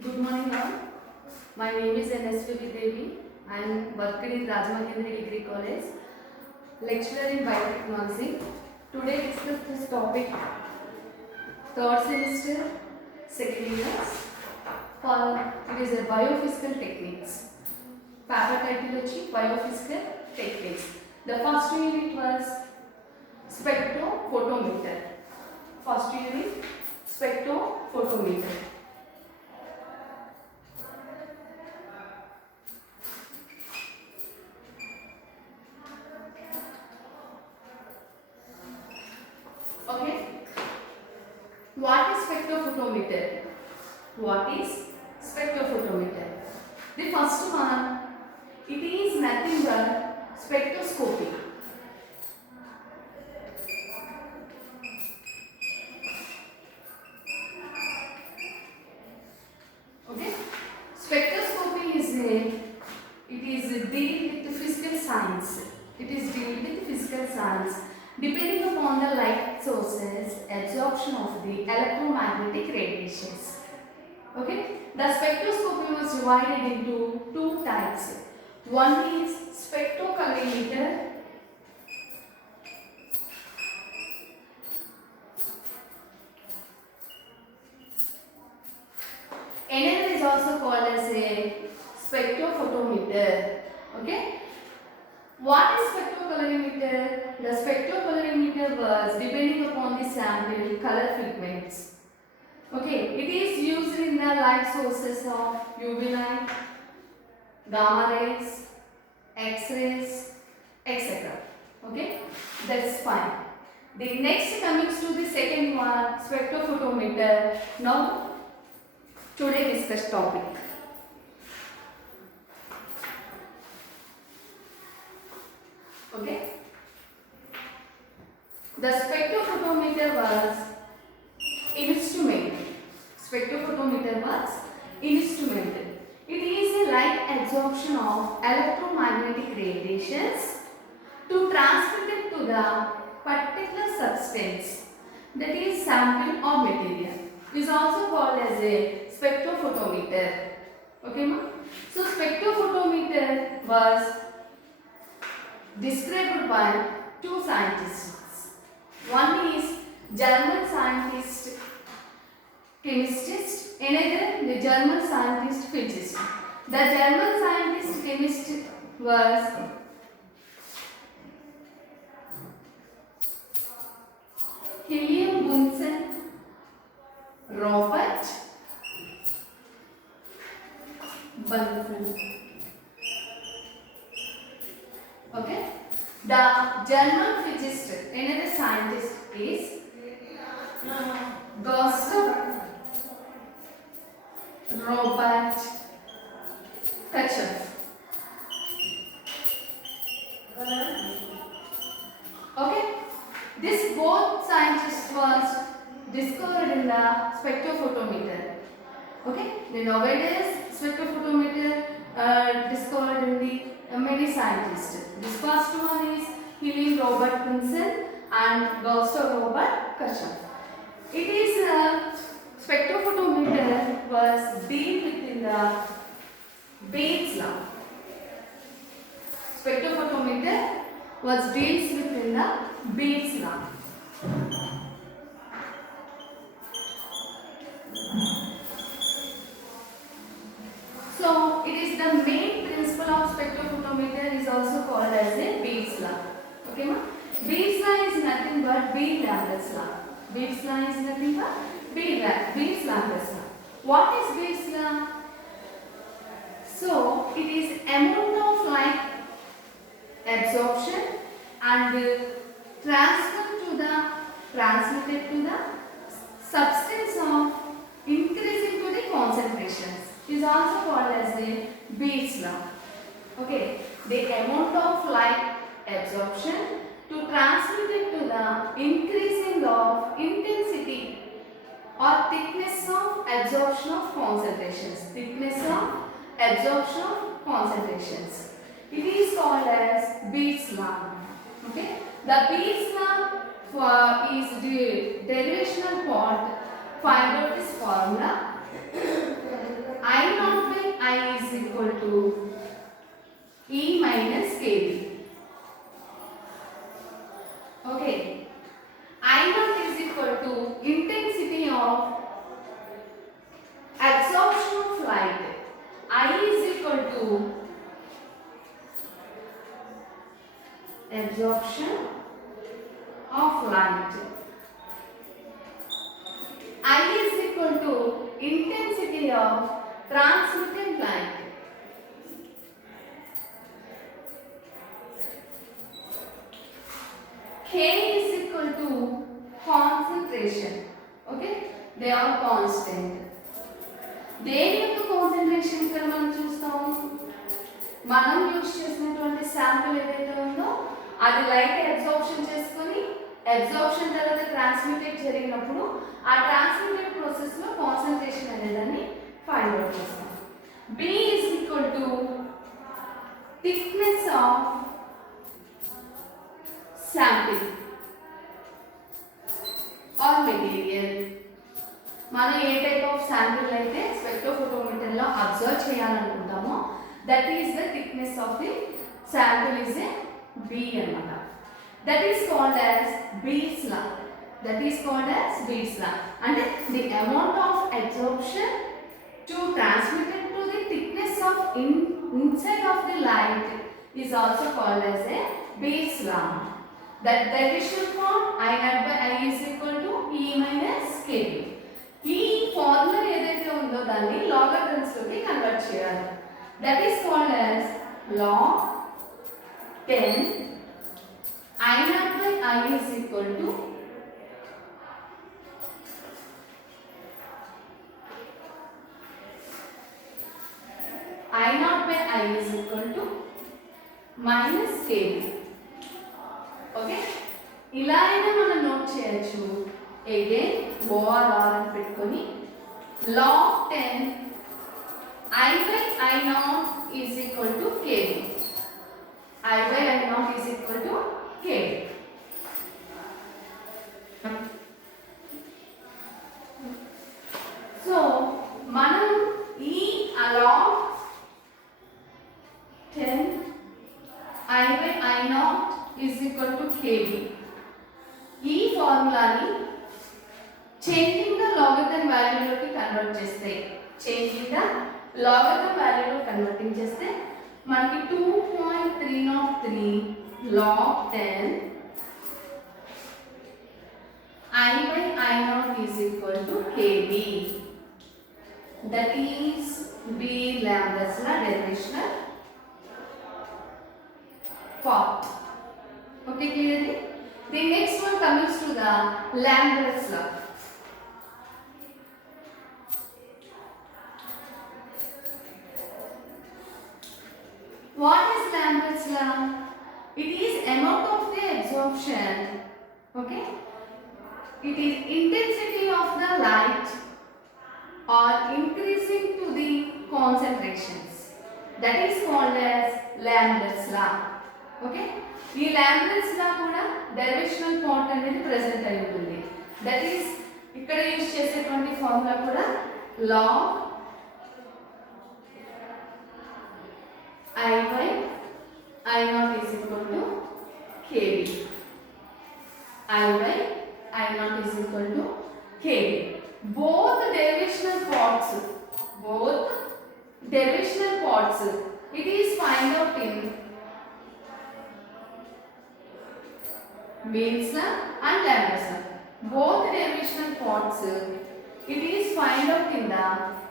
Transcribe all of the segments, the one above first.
Good morning all. My name is NSVB Devi. I am working in Rajmakindri Degree College, lecturer in biotechnology. Today discuss this topic, third semester, second year, for it is a biophysical techniques. Paper title వచ్చి biophysical techniques. The first unit was spectrophotometer. First unit spectrophotometer. Okay. What is spectrophotometer? What is spectrophotometer? The first one, it is nothing but spectroscopy. Okay. Spectroscopy is deal with the physical science. It is deal with the physical science. Depending upon the light sources, absorption of the electromagnetic radiations. Okay, the spectroscopy was divided into two types. One is spectrocalorimeter. Another is also called as a spectrophotometer. Okay. What is spectrocalorimeter? The spectrocalorimeter was depending upon the sample color pigments. Okay, it is used in the light sources of UV light, gamma rays, X-rays, etc. Okay, that's fine. The next coming to the second one, spectrophotometer. Now, today discuss topic. Okay. The spectrophotometer was instrument. Spectrophotometer was instrument. It is a light absorption of electromagnetic radiations to transmit it to the particular substance, that is sample or material. It is also called as a spectrophotometer. Okay, ma? So spectrophotometer was described by two scientists. One is German scientist chemist, another the German scientist physicist. The German scientist chemist was Wilhelm Bunsen Robert Bunsen. Okay. The German physicist, another scientist is Gustav Robert Kirchhoff. Okay. This both scientists was discovered in the spectrophotometer. Okay. The nowadays spectrophotometer discovered in the many scientists. This first one is Wilhelm Robert Bunsen and Gustav Robert Kirchhoff. It is spectrophotometer was deal within the Bayes law. Spectrophotometer was deals within the Bayes law. So it is the main principle of spectrophotometer is also called as a Bayes law. Okay, ma? Bayes law is nothing but Beer-Lambert's law. Bayes law is nothing but Beer-Lambert's law. What is Bayes law? So it is amount of light absorption and transmitted to the substance of increasing to the concentrations is also called as the Bayes law. Okay, the amount of light absorption to transmit it to the increasing of intensity or thickness of absorption of concentrations. Thickness of absorption of concentrations. It is called as Bayes law. Okay, the Bayes law is the derivational part. Find out this formula. absorption of light. I is equal to intensity of transmitted light. K is equal to concentration. Okay, they are constant. దేని యొక్క కాన్సంట్రేషన్ ఇక్కడ మనం చూస్తాం, మనం యూజ్ చేసినటువంటి శాంపుల్ ఏదైతే ఉందో అది లైట్ అబ్జార్ప్షన్ చేసుకొని అబ్జార్ప్షన్ తర్వాత ట్రాన్స్మిటెడ్ జరిగినప్పుడు ఆ ట్రాన్స్మిటెడ్ ప్రాసెస్ లో కాన్సంట్రేషన్ అనేదాన్ని ఫైండ్ అవుట్ చేస్తాం. B is equal to thickness of sample or material. మనం ఏ టైప్ ఆఫ్ శాంపిల్ అయితే స్పెక్ట్రోఫోటోమీటర్ లో అబ్జర్వ్ చేయాలనుకుంటామో that is the thickness of the sample is a B అన్నమాట. That is called as Beat's law. That is called as Beat's law. అంటే the amount of absorption to transmitted to the thickness of inside of the light is also called as a Beat's law. That derivation form I naught by I is equal to E minus KB. ఈ ఫార్ములా ఏదైతే ఉందో దాన్ని లాగరిథమ్స్ లోకి కన్వర్ట్ చేయాలి. That is called as log 10 I naught by I is equal to I naught by I is equal to minus KB. Okay, ఇలా అయినా మనం నోట్ చేయొచ్చు. again ORR అని పెట్టుకొని log 10 I by I naught is equal to KB. I by I naught is equal to KB. So మనం ఈ log 10 I by I naught is equal to KB ఈ ఫార్ములాని చేంజింగ్ ద లాగరిథమ్ వాల్యూలోకి కన్వర్ట్ చేస్తే, చేంజింగ్ ద లాగరిథమ్ వాల్యూలో కన్వర్టింగ్ చేస్తే మనకి 2.303 log 10 I by I naught is equal to KB. That is B Lambert's law derivational part. Okay, clearly? The next one comes to the Lambert's law. What is Lambert's law? It is amount of the absorption. Okay, it is intensity of the light or increasing to the concentrations. That is called as Lambert's law. Okay, ఈ Lambert's law కూడా derivational part అనేది ప్రెజెంట్ అయి ఉంటుంది. That is ఇక్కడ యూజ్ చేసేటువంటి ఫార్ములా కూడా log I by I naught is equal to KB. I by I naught is equal to KB. Both derivational parts, it is find out in Beat's law and Lambert's law. Both derivational parts, it is find out in the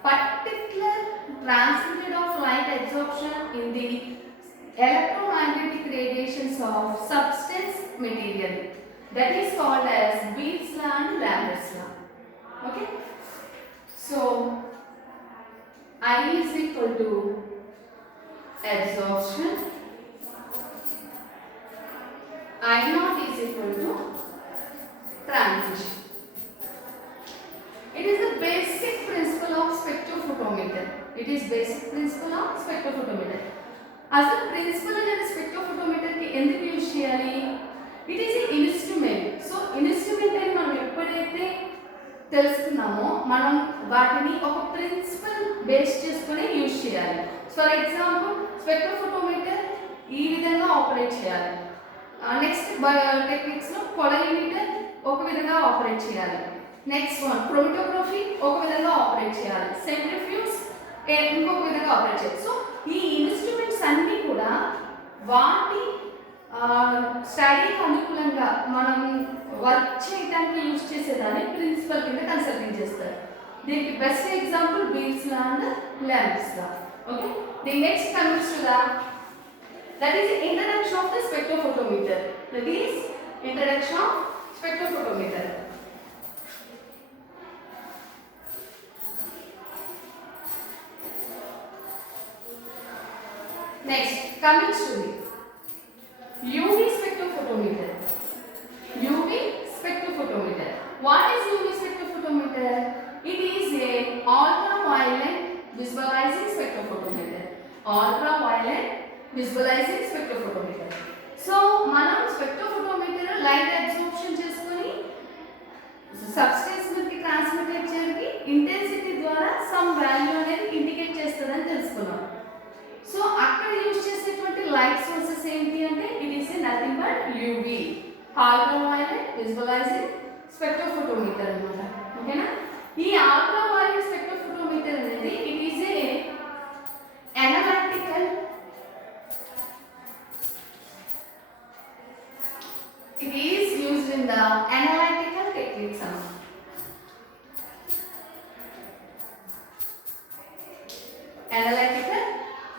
particular transmitted of light absorption in the electromagnetic radiations of substance material. That is called as Beat's law and Lambert's law. Okay, so I is equal to absorption, I naught is equal to transition. It is the basic principle of spectrophotometer. It is basic principle of spectrophotometer. అసలు ప్రిన్సిపల్ అనేది స్పెక్ట్రోఫోటోమీటర్ కి ఎందుకు యూజ్ చేయాలి? It is A instrument. So instrument అని మనం ఎప్పుడైతే తెలుసుకున్నామో మనం వాటిని ఒక ప్రిన్సిపల్ బేస్ చేసుకుని యూజ్ చేయాలి. ఫర్ ఎగ్జాంపుల్ స్పెక్ట్రోఫోటోమీటర్ ఈ విధంగా ఆపరేట్ చేయాలి. నెక్స్ట్ టెక్నిక్స్ లో పొలరిమీటర్ ఒక విధంగా ఆపరేట్ చేయాలి. నెక్స్ట్ వన్ క్రోమటోగ్రఫీ ఒక విధంగా ఆపరేట్ చేయాలి. సెంట్రిఫ్యూజ్ ఇంకొక విధంగా ఆపరేట్ చేయాలి. సో ఈ ఇన్స్ట్రుమెంట్స్ అన్నీ కూడా వాటి స్టడీకి అనుకూలంగా మనం వర్క్ చేయడానికి యూజ్ చేసేదాన్ని ప్రిన్సిపల్ కింద కన్సిడర్ చేస్తారు. దీనికి best example bears law and lamps law. Okay, the next comes to that is the introduction of the spectrophotometer. That is introduction of spectrophotometer. Next, coming to the UV spectrophotometer. UV spectrophotometer. What is UV spectrophotometer? It is a ultraviolet visualizing spectrophotometer. Ultraviolet visualizing spectrophotometer. So మనం spectrophotometer light absorption చేసుకొని సబ్స్టెన్స్ కి ట్రాన్స్మిట్ చేయడానికి ఇంటెన్సిటీ ద్వారా some value అనేది ఇండికేట్ చేస్తుందని తెలుసుకున్నాం. సో అక్కడ యూజ్ చేసేటువంటి లైట్ సోర్సెస్ ఏంటి అంటే it is nothing but UV, ultraviolet visualising spectrophotometer అన్నమాట. ఓకేనా, ఈ అల్ట్రావైలెట్ స్పెక్ట్రోఫోటోమీటర్ అనేది it is A analytical, it is used in the analytical techniques. Analytical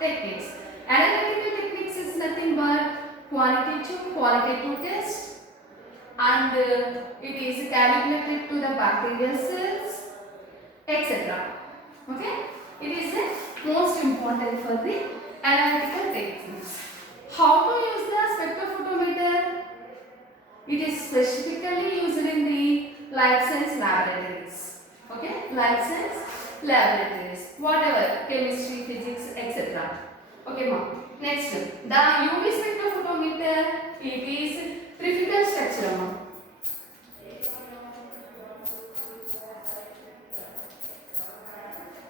techniques. Analytical techniques is nothing but qualitative test, and it is calculated to the bacterial cells, etc. Okay, it is the most important for the analytical techniques. How to use the spectrophotometer? It is specifically used in the life science laboratories. Okay, life science laboratories, whatever, chemistry, physics, etc. Okay, ma'am. Next, the UV spectrophotometer, it is physical structure, ma'am.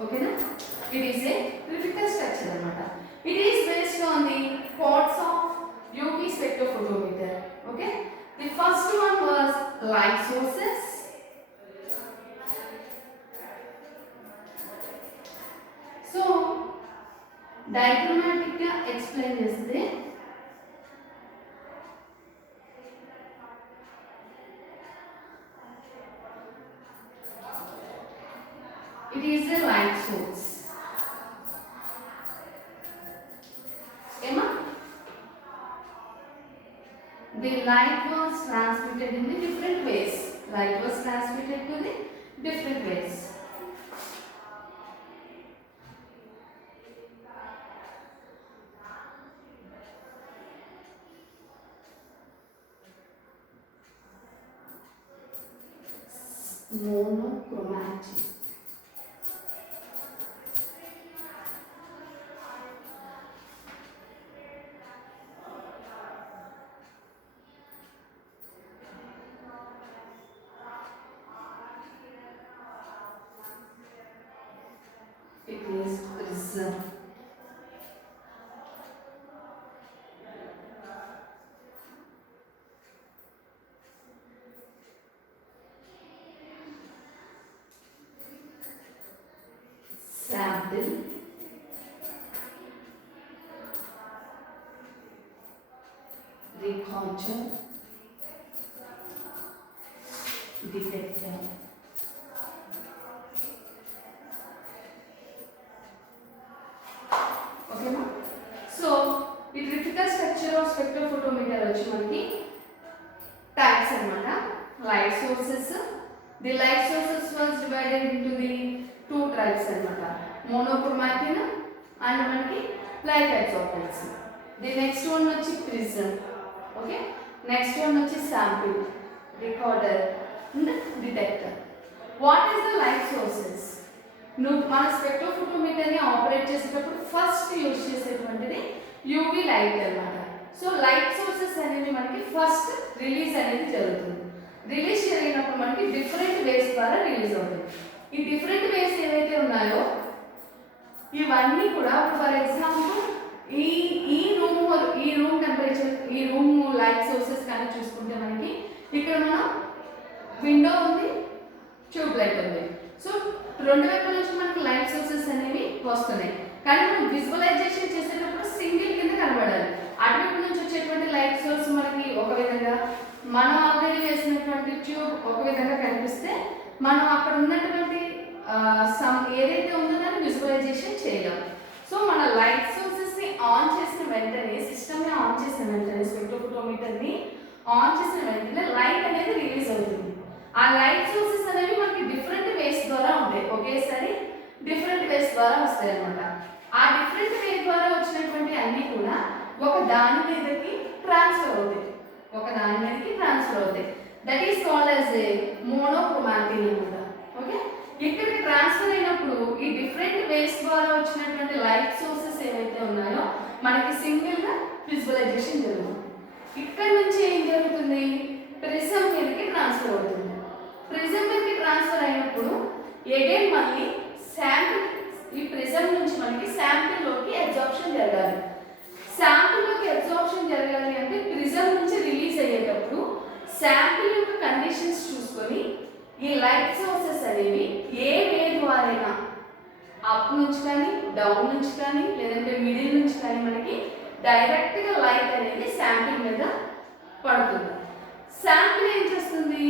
Okay, na? It is a physical structure, ma'am. It is based on the parts of UV spectrophotometer. Okay. The first one was light sources. So, diagrammatic ga explain chesthe it is a light source. Emma, the light was transmitted in the different ways. Light was transmitted to the different ways. Monochromatic. It is prism. Sample. Recorder. Detector. Okay, ma? So, the critical structure of spectrophotometer వచ్చి మనకి types అన్నమాట. Light sources. The light sources was divided into the two types అన్నమాట. Monochromatic and మనకి light absorbance. The next one వచ్చి prism. Okay? Next one వచ్చి sample, recorder and detector. What is the light sources? నువ్వు మన స్పెక్ట్రోఫోటోమీటర్ ని ఆపరేట్ చేసేటప్పుడు first use చేసేటువంటిది UV light అన్నమాట. సో లైట్ సోర్సెస్ అనేవి మనకి ఫస్ట్ రిలీజ్ అనేది జరుగుతుంది. రిలీజ్ జరిగినప్పుడు మనకి డిఫరెంట్ వేస్ ద్వారా రిలీజ్ అవుతుంది. ఈ డిఫరెంట్ వేస్ ఏవైతే ఉన్నాయో ఇవన్నీ కూడా ఫర్ ఎగ్జాంపుల్ ఈ రూమ్ టెంపరేచర్, ఈ రూమ్ లైట్ సోర్సెస్ కానీ చూసుకుంటే మనకి ఇక్కడ మనం విండో ఉంది, ట్యూబ్ లైట్ ఉంది. సో రెండు వైపుల నుంచి మనకి లైట్ సోర్సెస్ అనేవి వస్తున్నాయి. కానీ మనం విజువలైజేషన్ చేసేటప్పుడు సింగిల్ కింద కనబడాలి. అటువైపు నుంచి వచ్చేటువంటి లైట్ సోర్స్ మనకి ఒక విధంగా, మనం ఆల్రెడీ వేసినటువంటి ట్యూబ్ ఒక విధంగా కనిపిస్తే మనం అక్కడ ఉన్నటువంటి ఏదైతే ఉందో దాన్ని విజువలైజేషన్ చేయలేం. సో మన లైట్ సోర్సెస్ని ఆన్ చేసిన వెంటనే, సిస్టమ్ని ఆన్ చేసిన వెంటనే, స్పెక్ట్రోఫోటోమీటర్ని ఆన్ చేసిన వెంటనే లైట్ అనేది రిలీజ్ అవుతుంది. ఆ లైట్ సోర్సెస్ అనేవి మనకి డిఫరెంట్ వేస్ ద్వారా ఉంటాయి, ఒకేసారి డిఫరెంట్ వేస్ ద్వారా వస్తాయి అన్నమాట. ఆ డిఫరెంట్ వే ద్వారా వచ్చినటువంటి అన్నీ కూడా ఒక దాని మీదకి ట్రాన్స్ఫర్ అవుతాయి, that is called as a monochromatic అన్నమాట. ఓకే, ఇక్కడికి ట్రాన్స్ఫర్ అయినప్పుడు ఈ డిఫరెంట్ వేస్ ద్వారా వచ్చినటువంటి లైట్ సోర్సెస్ ఏవైతే ఉన్నాయో మనకి సింగిల్ గా విజువలైజేషన్ జరుగుతుంది. ఇక్కడ నుంచి ఏం జరుగుతుంది, ప్రిజం మీదకి ట్రాన్స్ఫర్ అవుతుంది. ప్రిజం మీదకి ట్రాన్స్ఫర్ అయినప్పుడు అగైన్ మళ్ళీ శాంపిల్, ఈ ప్రిజం నుంచి మనకి శాంపిల్ లోకి అబ్జార్ప్షన్ జరగాలి. శాంపిల్ లోకి అబ్జార్ప్షన్ జరగాలి అంటే ప్రిజం నుంచి రిలీజ్ అయ్యేటప్పుడు శాంపిల్ యొక్క కండిషన్స్ చూసుకొని ఈ లైట్ సోర్సెస్ అనేవి ఏ వే ద్వారా, అప్ నుంచి కానీ, డౌన్ నుంచి కానీ, లేదంటే మిడిల్ నుంచి కానీ మనకి డైరెక్ట్ గా లైట్ అనేది శాంపిల్ మీద పడుతుంది. శాంపిల్ ఏం చేస్తుంది,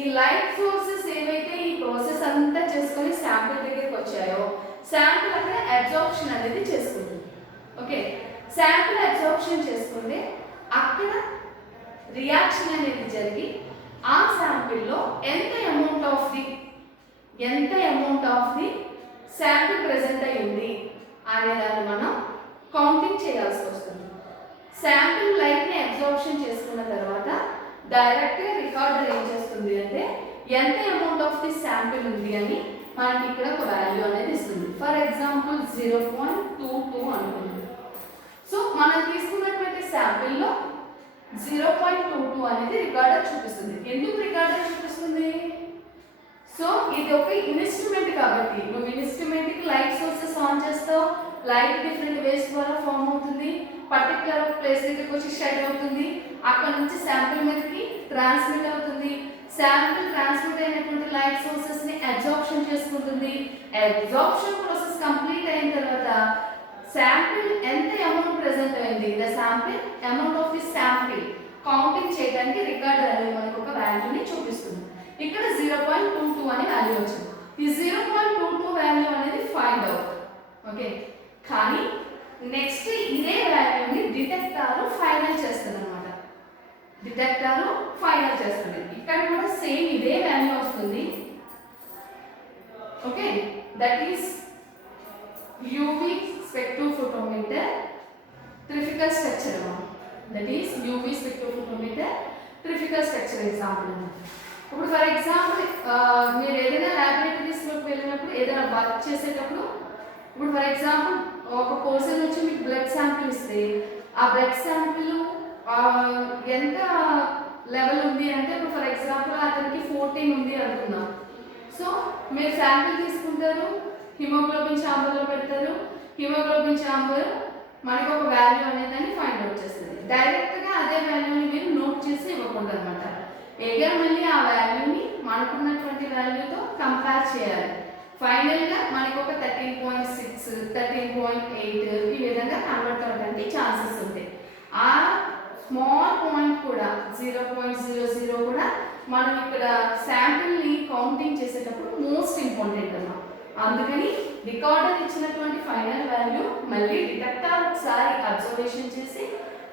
ఈ లైట్ సోర్సెస్ ఏవైతే ఈ ప్రాసెస్ అంతా చేసుకొని శాంపిల్ దగ్గరికి వచ్చాయో శాంపిల్ అక్కడ అబ్జార్ప్షన్ అనేది చేసుకుంటుంది. ఓకే, శాంపిల్ అబ్జార్ప్షన్ చేసుకుంటే అక్కడ రియాక్షన్ అనేది జరిగి ఆ శాంపిల్లో ఎంత amount of the sample present అయ్యింది అనేదాన్ని మనం కౌంటింగ్ చేయాల్సి వస్తుంది. శాంపిల్ లైట్ని అబ్జార్ప్షన్ చేసుకున్న తర్వాత డైరెక్ట్గా రికార్డర్ ఏం చేస్తుంది అంటే ఎంత అమౌంట్ ఆఫ్ ది శాంపిల్ ఉంది అని మనకి ఇక్కడ ఒక వాల్యూ అనేది ఇస్తుంది. ఫర్ ఎగ్జాంపుల్ 0.22 అనుకుంది. సో మనం తీసుకున్నటువంటి శాంపిల్లో 0.22 అనేది రికార్డర్ చూపిస్తుంది. ఎందుకు రికార్డర్ చూపిస్తుంది, సో ఇది ఒక ఇన్స్ట్రుమెంట్ కాబట్టి, నువ్వు ఇన్స్ట్రుమెంట్కి లైట్ సోర్సెస్ ఆన్ చేస్తావు, లైట్ డిఫరెంట్ వేస్ ద్వారా ఫామ్ అవుతుంది, పర్టికులర్ ప్లేస్ దగ్గరికి వచ్చి షెడ్ అవుతుంది, అక్కడ నుంచి శాంపిల్ మీదకి ట్రాన్స్మిట్ అవుతుంది. శాంపిల్ ట్రాన్స్మిట్ అయినటువంటి లైట్ సోర్సెస్ ని అబ్జార్ప్షన్ చేసుకుంటుంది. అబ్జార్ప్షన్ ప్రాసెస్ కంప్లీట్ అయిన తర్వాత శాంపిల్ ఎంత అమౌంట్ ప్రెజెంట్ అయింది, the sample amount of the sample counting చేయడానికి రికార్డర్ అనేది మనకు ఒక వాల్యూని చూపిస్తుంది. ఇక్కడ 0.22 అనే వాల్యూ వచ్చింది. ఈ 0.22 వాల్యూ అనేది ఫైండ్ అవుట్. ఓకే, కానీ నెక్స్ట్ ఇదే వాల్యూని డిటెక్టర్ ఫైనల్ చేస్తుంది అనమాట. ఇక్కడ కూడా సేమ్ ఇదే వాల్యూ వస్తుంది. Okay, that is UV spectrophotometer typical structure. Typical structure example. ఇప్పుడు ఫర్ ఎగ్జాంపుల్ మీరు ఏదైనా ల్యాబొరేటరీస్లోకి వెళ్ళినప్పుడు, ఏదైనా వర్క్ చేసేటప్పుడు, ఇప్పుడు ఫర్ ఎగ్జాంపుల్ ఒక పర్సన్ వచ్చి మీకు బ్లడ్ శాంపిల్ ఇస్తే ఆ బ్లడ్ శాంపిల్ ఎంత లెవెల్ ఉంది అంటే, ఇప్పుడు ఫర్ ఎగ్జాంపుల్ అతనికి 14 ఉంది అనుకుందాం. సో మీరు శాంపిల్ తీసుకుంటారు, హిమోగ్లోబిన్ ఛాంబర్లో పెడతారు. హిమోగ్లోబిన్ ఛాంబర్ మనకు ఒక వాల్యూ అనేది ఫైండ్ అవుట్ చేస్తుంది. డైరెక్ట్గా అదే వాల్యూని మీరు నోట్ చేసి ఇవ్వకూడదు అనమాట. ఎగర్ మళ్ళీ ఆ వాల్యూని మనకున్నటువంటి వాల్యూతో కంపేర్ చేయాలి. ఫైనల్గా మనకు ఒక 13.6, 13.8 ఈ విధంగా కన్వర్ట్ అవ్వడానికి ఛాన్సెస్ ఉంటాయి. ఆ స్మాల్ పాయింట్ కూడా 0.00 కూడా మనం ఇక్కడ శాంపిల్ని కౌంటింగ్ చేసేటప్పుడు మోస్ట్ ఇంపార్టెంట్ అన్నమాట. అందుకని రికార్డర్ ఇచ్చినటువంటి ఫైనల్ వాల్యూ మళ్ళీ డిటెక్టర్ ఒకసారి అబ్జర్వేషన్ చేసి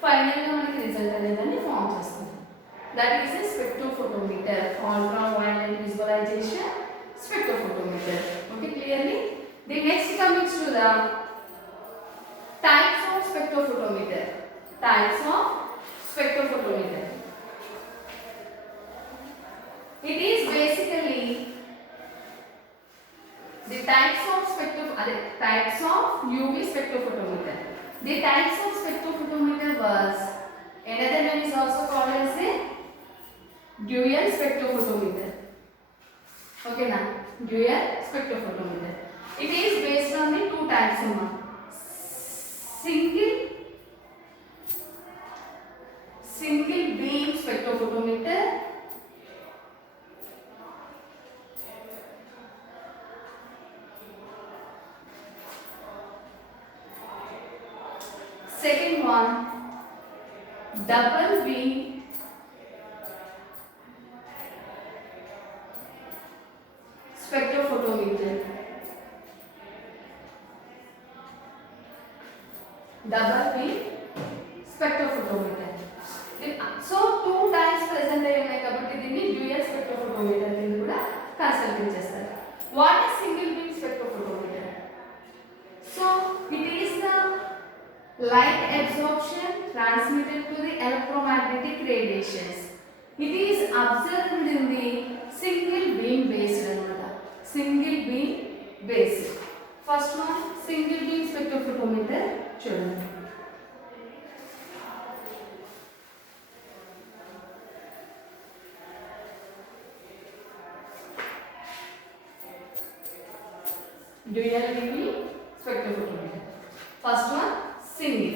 ఫైనల్గా మనకి రిజల్ట్ అనేదాన్ని ఫామ్ చేస్తుంది. That is a spectrophotometer, ultraviolet visualization spectrophotometer. Okay, clearly? The next comes to the types of spectrophotometer. It is basically the types of UV spectrophotometer. The types of spectrophotometer was another name is also called as a dual spectrophotometer. Okay, now dual spectrophotometer. It is based on the two types of single beam spectrophotometer Second one, double beam spectrophotometer. Double beam spectrophotometer. So two types present అయ్యాయి కాబట్టి దీన్ని dual spectrophotometer ని కూడా కన్సిడర్ చేస్తారు. What is single beam spectrophotometer? So it is the light absorption transmitted to the electromagnetic radiations. It is observed in the single beam based anamata. Single beam based. First one, single beam spectrophotometer చూడండి. Dual beam spectrophotometer. First one, single.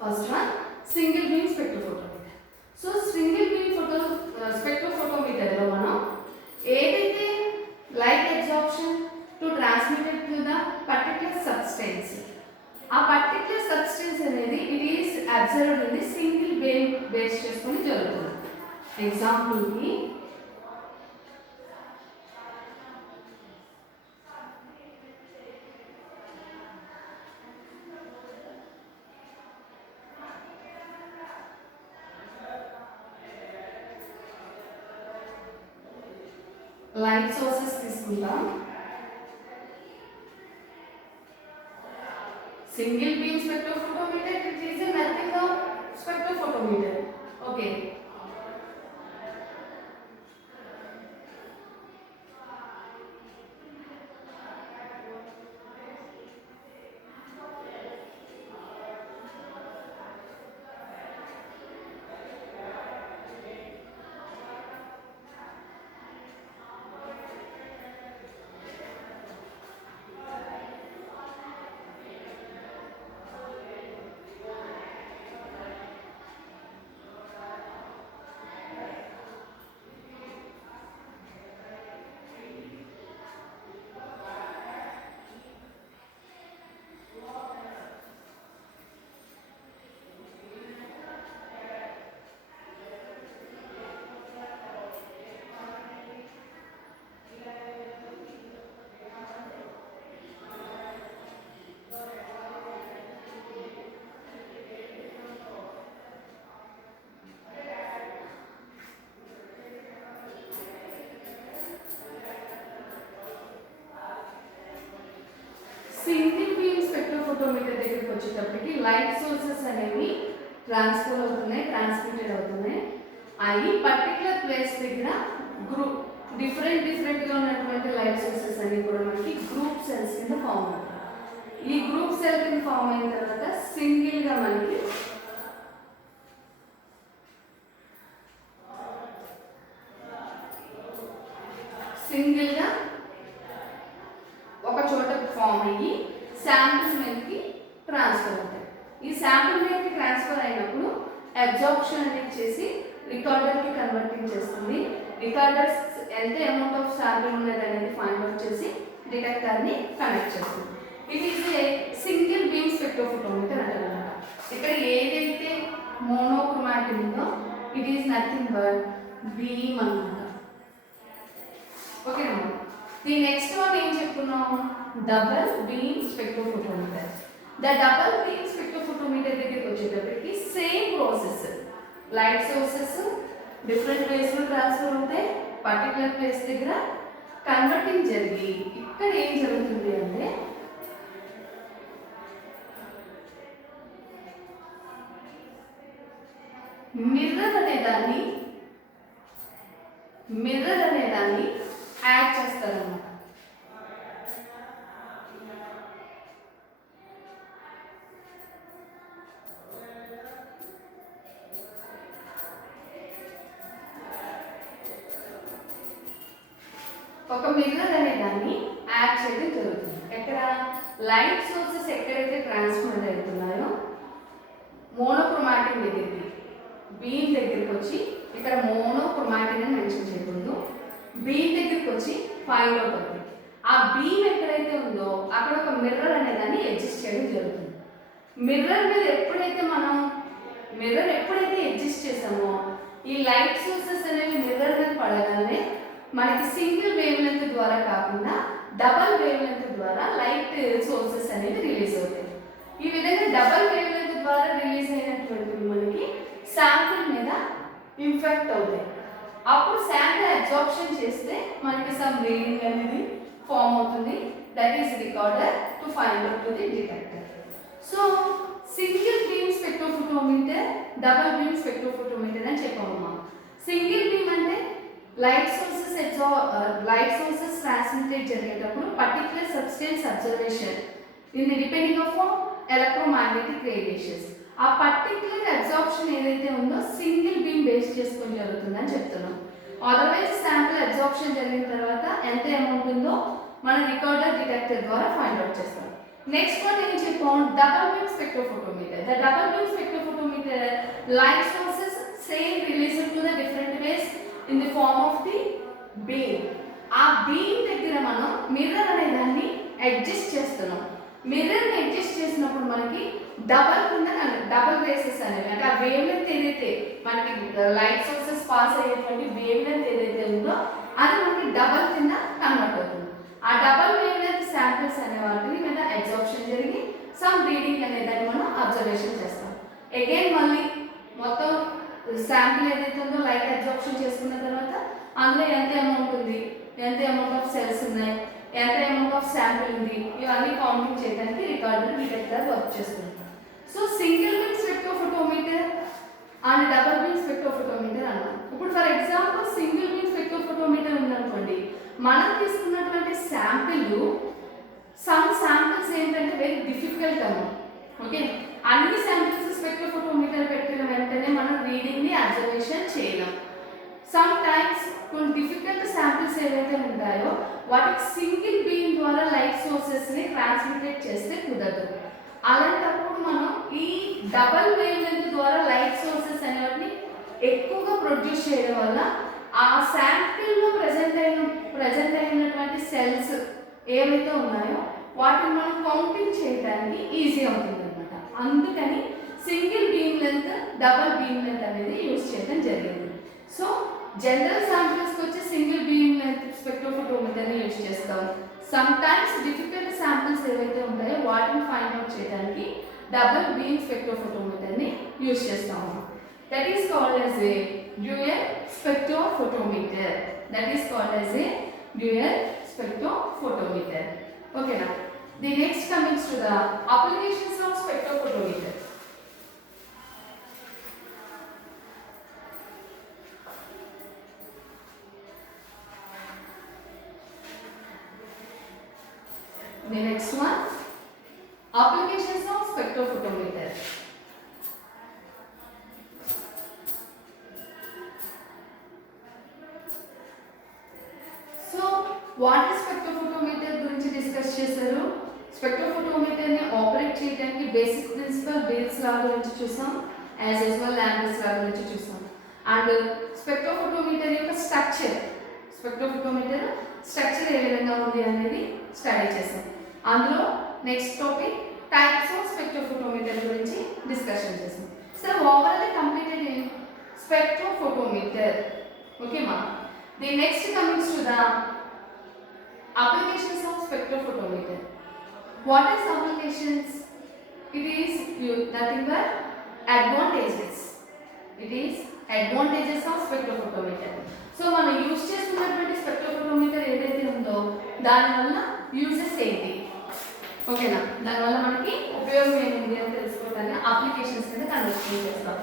First one, single beam spectrophotometer. So single beam spectrophotometer లో మనం ఏదైతే light absorption to transmitted to the particular substance, ఆ particular substance అనేది it is observed in the single beam base చేసుకొని జరుగుతుంది. Example కి light sources తీసుకుందాం. Single beam spectrophotometer, it is nothing of spectrophotometer. Okay. Single beam spectrophotometer దగ్గరికి వచ్చేటప్పటికి light sources అనేవి ట్రాన్స్ఫర్ అవుతున్నాయి, ట్రాన్స్మిటెడ్ అవుతున్నాయి. అవి పర్టికులర్ ప్లేస్ దగ్గర గ్రూప్ డిఫరెంట్గా ఉన్నటువంటి లైట్ సోర్సెస్ అన్ని కూడా మనకి గ్రూప్ సెల్స్ కింద ఫామ్ అవుతాయి. ఈ గ్రూప్ సెల్ కింద ఫామ్ అయిన తర్వాత సింగిల్గా మనకి ఒక చోట ఫామ్ అయ్యి శాంపిల్ మీదకి ట్రాన్స్ఫర్ అవుతాయి. ఈ శాంపిల్ మీదకి ట్రాన్స్ఫర్ అయినప్పుడు అబ్జార్ప్షన్ అనేది చేసి రికార్డర్కి కన్వర్టింగ్ చేస్తుంది. రికార్డర్స్ ఎంత అమౌంట్ ఆఫ్ శాంపిల్ ఉన్నది అనేది ఫైండ్ అవుట్ చేసి డిటెక్టర్ని కనెక్ట్ చేస్తుంది. It is a single beam spectrophotometer అంటారన్నమాట. ఇక్కడ ఏదైతే మోనోక్రోమాటిక్ ఉందో it is nothing but beam అన్నమాట. ఓకేనా? ది నెక్స్ట్ వన్ ఏం చెప్పుకున్నాము? Double beam spectrophotometer. The double beam spectrophotometer దగ్గరికి వచ్చేటప్పటికి same process, light sources different ప్లేస్లో ట్రాన్స్ఫర్ అవుతాయి. పర్టికులర్ ప్లేస్ దగ్గర కన్వర్టింగ్ జరిగి ఇక్కడ ఏం జరుగుతుంది అంటే మిర్రర్ అనేదాన్ని యాడ్ చేస్తారన్నమాట. ఒక మిర్రర్ అనేదాన్ని యాడ్ చేయడం జరుగుతుంది. ఎక్కడ లైట్ సోర్సెస్ ఎక్కడైతే ట్రాన్స్ఫర్ అవుతున్నాయో మోనోక్రోమాటిక్ దగ్గరికి బీమ్ దగ్గరికి వచ్చి ఇక్కడ మోనోక్రోమాటిక్ అని మెన్షన్ చేయకూడదు. బీమ్ దగ్గరికి వచ్చి ఫైండ్ అవుట్ అవుతుంది. ఆ ఆ బీమ్ ఎక్కడైతే ఉందో అక్కడ ఒక మిర్రర్ అనే దాన్ని అడ్జస్ట్ చేయడం జరుగుతుంది. మిర్రర్ మీద ఎప్పుడైతే అడ్జస్ట్ చేసామో ఈ లైట్ సోర్సెస్ అనేవి మిర్రర్ మీద పడగానే మనకి సింగిల్ వేవ్ లెంత్ ద్వారా కాకుండా డబల్ వేవ్ లెంత్ ద్వారా లైట్ సోర్సెస్ అనేవి రిలీజ్ అవుతాయి. ఈ విధంగా డబల్ వేవ్ లెంత్ ద్వారా రిలీజ్ అయినటువంటి మనకి శాంపిల్ మీద ఇంపాక్ట్ అవుతాయి. అప్పుడు శాంపిల్ అబ్జార్ప్షన్ చేస్తే మనకి సమ్ రీడింగ్ అనేది ఫామ్ అవుతుంది. That is recorder to find out to the detector. So single beam spectrophotometer, double beam spectrophotometer అని చెప్పామమ్మా. సింగిల్ బీమ్ అంటే లైట్ సోర్సెస్ ట్రాన్స్మిటెడ్ జరిగేటప్పుడు particular substance observation in the depending of electromagnetic radiations. ఆ particular absorption ఏదైతే ఉందో single beam base చేసుకొని జరుగుతుందని చెప్తున్నాం. అదర్వైజ్ శాంపిల్ అబ్జార్ప్షన్ జరిగిన తర్వాత ఎంత అమౌంట్ ఉందో మన రికార్డర్ డిటెక్టర్ ద్వారా ఫైండ్ అవుట్ చేస్తాం. నెక్స్ట్ వన్ ఏం చెప్పాం, double beam spectrophotometer. The double beam spectrophotometer light sources same released to the different ways in the form of the beam. ఆ బీమ్ దగ్గర మనం మిర్రర్ అనే దాన్ని అడ్జస్ట్ చేస్తున్నాం. మిర్రర్ని అడ్జస్ట్ చేసినప్పుడు మనకి డబల్ రేసెస్ అనేవి అంటే ఆ వేవ్ లెంత్ ఏదైతే మనకి లైట్ సోర్సెస్ పాస్ అయ్యేటువంటి వేవ్ లెంత్ ఏదైతే ఉందో అది మనకి డబల్ కింద కన్వర్ట్ అవుతుంది. ఆ డబల్ వేవ్ లెంత్ శాంపిల్స్ అనే వాటిని మీద అబ్జార్ప్షన్ జరిగి సమ్ రీడింగ్ అనే దాన్ని మనం అబ్జర్వేషన్ చేస్తాం. అగైన్ మళ్ళీ మొత్తం శాంపిల్ ఏదైతే ఉందో లైట్ అబ్జార్ప్షన్ చేసుకున్న తర్వాత అందులో ఎంత అమౌంట్ ఉంది, ఎంత అమౌంట్ ఆఫ్ సెల్స్ ఉన్నాయి, ఎంత అమౌంట్ ఆఫ్ శాంపిల్ ఉంది, ఇవన్నీ కౌంటింగ్ చేయడానికి రికార్డర్ డిటెక్టర్ వర్క్ చేస్తుంది. So single beam spectrophotometer and double beam spectrophotometer అన్నాం. ఇప్పుడు for example single beam spectrophotometer ఉందనుకోండి, మనం తీసుకున్నటువంటి సమ్ శాంపిల్స్ ఏంటంటే వెరీ డిఫికల్ట్ అన్నమాట. ఓకే, అన్ని శాంపిల్స్ స్పెక్ట్రోఫోటోమీటర్ పెట్టిన వెంటనే మనం రీడింగ్ని అబ్జర్వేషన్ చేయలేం. సమ్ టైమ్స్ కొన్ని డిఫికల్ట్ శాంపిల్స్ ఏవైతే ఉంటాయో వాటికి సింగిల్ బీమ్ ద్వారా లైట్ సోర్సెస్ని ట్రాన్స్మిటెడ్ చేస్తే కుదరదు. అలాంటప్పుడు మనం ఈ డబల్ వేవ్ లెంత్ ద్వారా లైట్ సోర్సెస్ అనేవి ఎక్కువగా ప్రొడ్యూస్ చేయడం వల్ల ఆ శాంపిల్లో ప్రజెంట్ అయినటువంటి సెల్స్ ఏవైతే ఉన్నాయో వాటిని మనం కౌంటింగ్ చేయడానికి ఈజీ అవుతుంది అనమాట. అందుకని single beam length, double beam length అనేది యూజ్ చేయడం జరిగింది. సో జనరల్ శాంపిల్స్కి వచ్చి సింగిల్ బీమ్ లెంత్ స్పెక్ట్రోఫోటోమీటర్ని యూజ్ చేస్తాం. సమ్ టైమ్స్ డిఫికల్ట్ శాంపిల్స్ ఏవైతే ఉంటాయో వాటిని ఫైండ్ అవుట్ చేయడానికి డబల్ బీమ్ స్పెక్ట్రోఫోటోమీటర్ని యూజ్ చేస్తాము. That is called as a dual spectrophotometer. Okay, now the next comes to the applications of spectrophotometer. The next one, applications of spectrophotometer. So, what is spectrophotometer గురించి discuss చేశారు. Spectrophotometer ని operate చేయడానికి basic principle Beer's law గురించి చూసాం, as usual Lambert's law గురించి చూసాం. And spectrophotometer యొక్క structure ఏ విధంగా ఉంది అనేది స్టడీ చేసాం. అందులో next topic types of spectrophotometer గురించి డిస్కషన్ చేసాం. So overall completed in spectrophotometer. Okay మా, the next comings to the applications of spectrophotometer. What is applications? It is nothing but advantages. It is advantages of spectrophotometer. So మనం యూజ్ చేస్తున్నటువంటి స్పెక్ట్రోఫోటోమీటర్ ఏదైతే ఉందో దానివల్ల యూజెస్ ఏంటి, ఓకేనా, దానివల్ల మనకి ఉపయోగం ఏంటి అని తెలుసుకోవడానికి అప్లికేషన్స్ కింద కన్వర్ట్ చేస్తాం.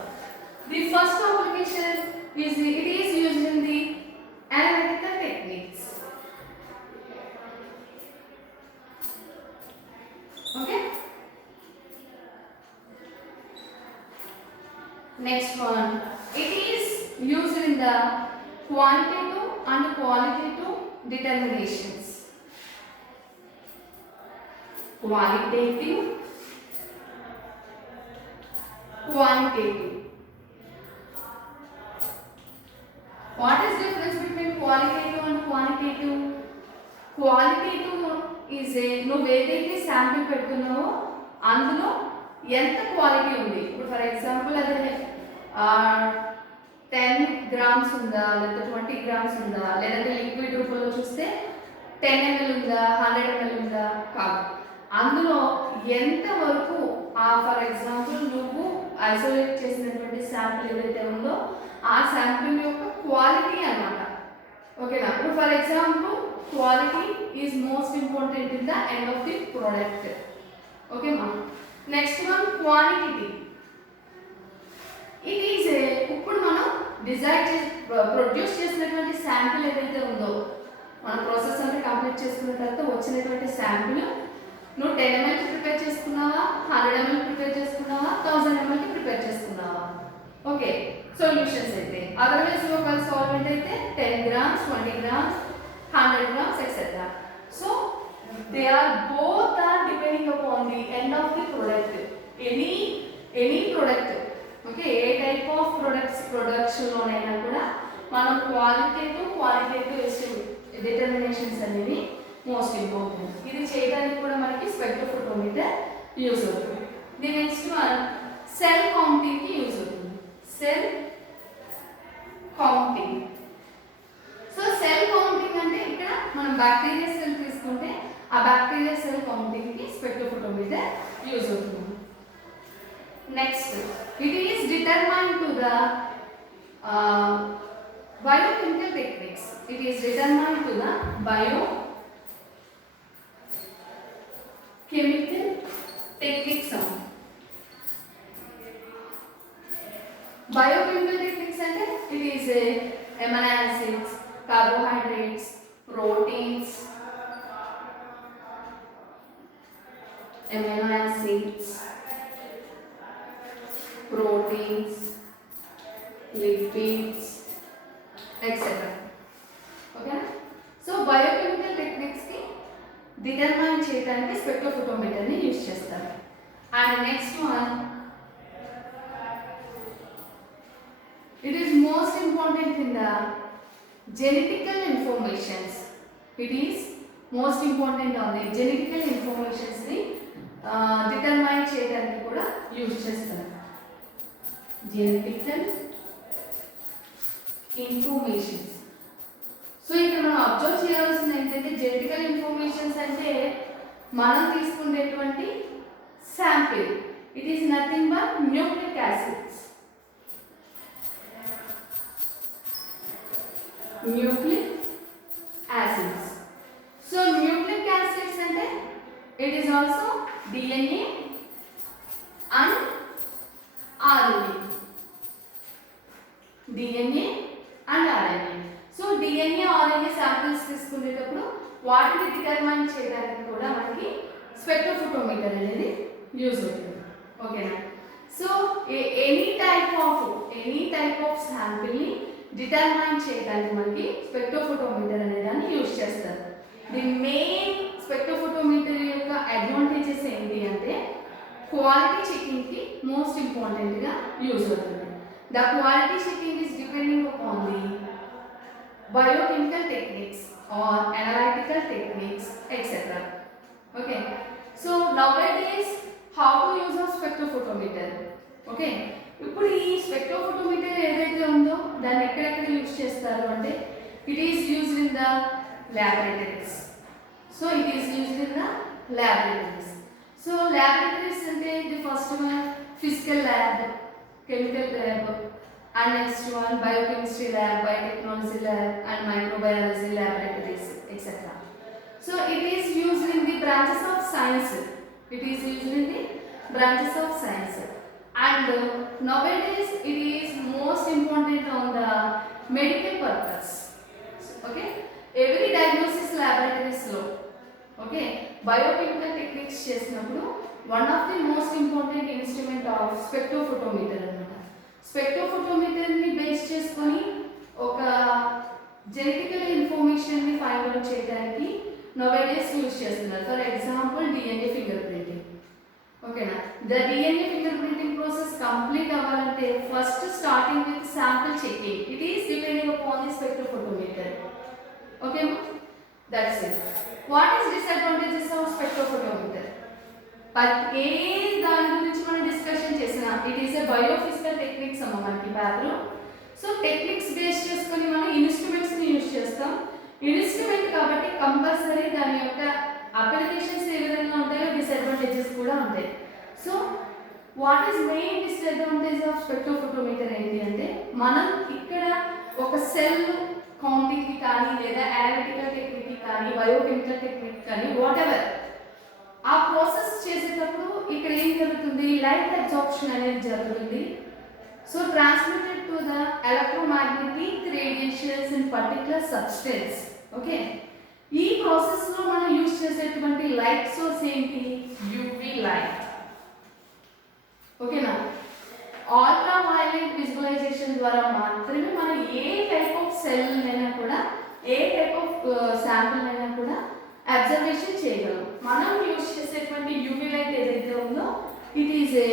The first application it is used in the analytical techniques. Okay. Next one, it is used in the quantitative and qualitative determinations. Quantitative. What is the difference between qualitative and quantitative? Qualitative is a నువ్వు ఏదైతే శాంపిల్ పెడుతున్నావో అందులో ఎంత క్వాలిటీ ఉంది. ఇప్పుడు for example అది 10 గ్రామ్స్ ఉందా, లేదా 20 గ్రామ్స్ ఉందా, లేదంటే లిక్విడ్ రూపంలో చూస్తే 10 ml ఉందా, 100 ml ఉందా కాదు. అందులో ఎంత వరకు ఫర్ ఎగ్జాంపుల్ నువ్వు ఐసోలేట్ చేసినటువంటి శాంపిల్ ఏదైతే ఉందో ఆ శాంపిల్ యొక్క క్వాలిటీ అన్నమాట. ఓకేనా. ఇప్పుడు for example quality is most important in the end of the product. ఓకేమా. Next one quantity. It is ఇప్పుడు మనం డిజైన్ చేసి ప్రొడ్యూస్ చేసినటువంటి శాంపిల్ ఏదైతే ఉందో మన ప్రాసెస్ అంతా కంప్లీట్ చేసుకున్న తర్వాత వచ్చినటువంటి శాంపిల్ నువ్వు 10 ml ప్రిపేర్ చేసుకున్నావా, 100 ml ప్రిపేర్ చేసుకున్నావా, 1000 ml ప్రిపేర్ చేసుకున్నావా. ఓకే. సొల్యూషన్స్ అయితే అదర్వైజ్ లోకల్ సాల్వెంట్ అయితే 10 grams, 20 grams, 100 grams etc. So they are both are depending upon the end of the product. Any product. Okay. A type of products production లోనైనా కూడా మనం qualitative determinations అనేవి most important. ఇది చేయడానికి కూడా మనకి స్పెక్ట్రోఫోటోమీటర్ యూజ్ అవుతుంది. The next one cell counting కి యూజ్ అవుతుంది. Cell counting. So cell counting అంటే ఇక్కడ మనం బ్యాక్టీరియా సెల్ తీసుకుంటే ఆ బ్యాక్టీరియా సెల్ కౌంటింగ్ కి స్పెక్ట్రోఫోటోమీటర్ యూజ్ అవుతుంది. Next it is determined to the biochemical techniques. It is determined to the biochemical techniques. Biochemical techniques అంటే it is amino acids, carbohydrates, proteins, amino acids, proteins, lipids, etc. Okay. So biochemical techniques ki determine చేయడానికి స్పెక్ట్రోఫోటోమీటర్ ని యూస్ చేస్తారు. And next one, it is most important in the genetical informations. It is most important on the genetical informations ని డిటర్మైన్ చేయడానికి కూడా యూస్ చేస్తారు. Genetical informations. So ఇక్కడ మనం అబ్జర్వ్ చేయాల్సింది ఏంటంటే జెనెటికల్ ఇన్ఫర్మేషన్స్ అంటే మనం తీసుకునేటువంటి sample. It is nothing but nucleic acids. Nucleic acids. So nucleic acids అంటే it is also DNA and RNA. DNA and RNA. So DNA RNA samples తీసుకునేటప్పుడు వాటిని డిటర్మైన్ చేయడానికి కూడా మనకి స్పెక్ట్రోఫోటోమీటర్ అనేది యూజ్ అవుతుంది. ఓకేనా. So any type of sample ని డిటర్మైన్ చేయడానికి మనకి స్పెక్ట్రోఫోటోమీటర్ అనే దాన్ని యూజ్ చేస్తారు. ది మెయిన్ స్పెక్ట్రోఫోటోమీటర్ యొక్క అడ్వాంటేజెస్ ఏంటి అంటే క్వాలిటీ చెకింగ్ కి మోస్ట్ ఇంపార్టెంట్ గా యూజ్ అవుతుంది. The quality checking is depending upon the biochemical techniques or analytical techniques etc. Okay. So nowadays how to use a spectrophotometer. Okay. ఇప్పుడు ఈ స్పెక్ట్రోఫోటోమీటర్ ఏదైతే ఉందో దాన్ని ఎక్కడెక్కడ యూజ్ చేస్తారు అంటే it is used in the laboratories. So it is used in the laboratories. So laboratories అంటే the first one physical lab, chemical lab, and next one biochemistry lab, biotechnology lab, and microbiology laboratories, etc. So it is used in the branches of science. It is used in the branches of science. And nowadays it is most important on the medical purpose. Okay. Every diagnosis laboratories లో okay biochemical techniques చేసినప్పుడు one of the most important instrument of spectrophotometer అన్నమాట. Spectrophotometer ని base చేసుకొని ఒక genetical information ని find out చేయడానికి nowadays use చేస్తున్నారు. For example DNA finger printing. ఓకేనా. The DNA finger printing process complete అవ్వాలంటే first starting with sample checking. It is depending upon the spectrophotometer. Okay, that's it. What is disadvantages of spectrophotometer? ఏ దాని గురించి మనం discussion చేసిన it is A biophysical techniques అమ్మ మనకి paper. So techniques base చేసుకొని మనం ఇన్స్ట్రుమెంట్స్ని యూజ్ చేస్తాం. ఇన్స్ట్రుమెంట్ కాబట్టి కంపల్సరీ దాని యొక్క అప్లికేషన్స్ ఏ విధంగా ఉంటాయో డిసడ్వాంటేజెస్ కూడా ఉంటాయి. So what is main disadvantage of spectrophotometer ఏంటి అంటే, మనం ఇక్కడ ఒక సెల్ కౌంటింగ్కి కానీ లేదా అనలిటికల్ టెక్నిక్కి కానీ బయోకెమికల్ టెక్నిక్ కానీ వాట్ ఎవర్ ఆ ప్రాసెస్ చేసేటప్పుడు ఇక్కడ ఏం జరుగుతుంది, లైట్ అబ్జార్ప్షన్ అనేది జరుగుతుంది. So transmitted to the electromagnetic radiations in particular substance. Okay, ఈ ప్రాసెస్లో మనం యూజ్ చేసేటువంటి లైట్ సోర్స్ ఏంటి, యూవీ లైట్. ఓకేనా, అల్ట్రా వైలెట్ విజువలైజేషన్ ద్వారా మాత్రమే మనం ఏ టైప్ ఆఫ్ సెల్ అయినా కూడా ఏ టైప్ ఆఫ్ శాంపిల్ అయినా కూడా అబ్జర్వేషన్ చేయగలం. మనం యూజ్ చేసేటువంటి యూవీ లైట్ ఏదైతే ఉందో it is A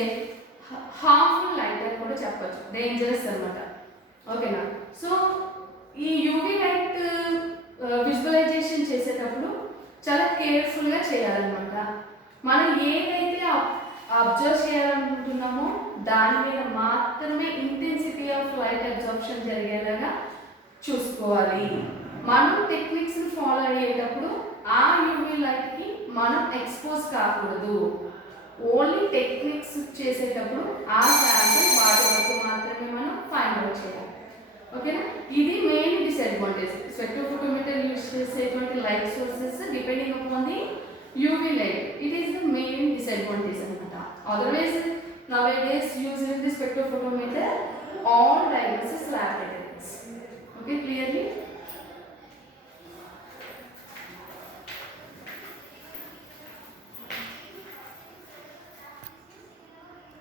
harmful light అని కూడా చెప్పచ్చు, డేంజరస్ అనమాట. ఓకేనా, సో ఈ యూవీ లైట్ విజువలైజేషన్ చేసేటప్పుడు చాలా కేర్ఫుల్గా చేయాలన్నమాట. మనం ఏదైతే అబ్జర్వ్ చేయాలనుకుంటున్నామో దాని మీద మాత్రమే ఇంటెన్సిటీ ఆఫ్ లైట్ అబ్జార్ప్షన్ జరిగేలాగా చూసుకోవాలి. మనం టెక్నిక్స్ని ఫాలో అయ్యేటప్పుడు ఆ యూవీ లైట్కి మనం ఎక్స్పోజ్ కాకూడదు. ఓన్లీ టెక్నిక్స్ చేసేటప్పుడు ఆ శాంపిల్ వాటి వరకు మాత్రమే మనం ఫైండ్ అవుట్ చేయాలి. ఓకేనా, ఇది మెయిన్ డిసడ్వాంటేజ్. స్పెక్ట్రోఫోటోమీటర్ యూజ్ చేసేటువంటి light sources depending upon the UV light, it is the main disadvantage అనమాట. Otherwise, nowadays using the spectrophotometer, all diagnosis